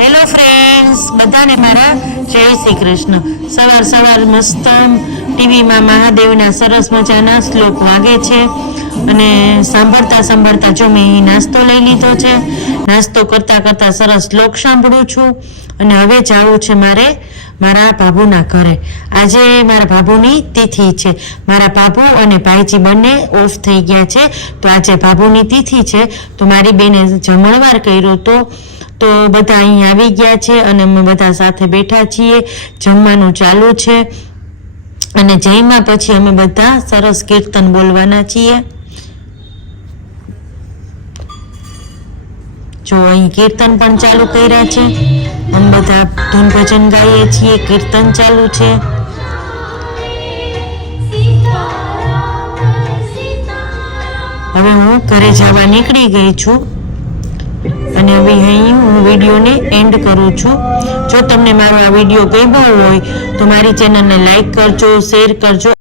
Hello friends, બધાને મારા જય શ્રી કૃષ્ણ। સવાર મસ્ત ટીવીમાં મહાદેવના સરસ મજાના શ્લોક વાગે છે અને સાંભળતા જો મેં નાસ્તો લઈ લીધો છે। નાસ્તો કરતા સરસ શ્લોક સાંભળું છું અને હવે જવું છે મારે મારા ભાભુના ઘરે। આજે મારા ભાભુની તિથિ છે। મારા ભાભુ અને ભાઈજી બંને ઓફ થઈ ગયા છે, તો આજે ભાભુની તિથિ છે, તો મારી બેને જમણવાર કર્યો તો બધા અહીં આવી ગયા છે અને અમે બધા સાથે બેઠા છીએ, જમવાનું ચાલુ છે અને જમ્યા પછી અમે બધા સરસ કીર્તન બોલવાના છીએ। જો અહીં કીર્તન પણ ચાલુ કર્યા છે, અમે બધા ધૂન ભજન ગાઈએ છીએ, કીર્તન ચાલુ છે। હવે હું ઘરે જવા નીકળી ગઈ છું અને હવે અહીં હું વિડીયોને એન્ડ કરું છું। જો તમને મારો આ વિડીયો ગમ્યો હોય તો મારી ચેનલને લાઈક કરજો, શેર કરજો।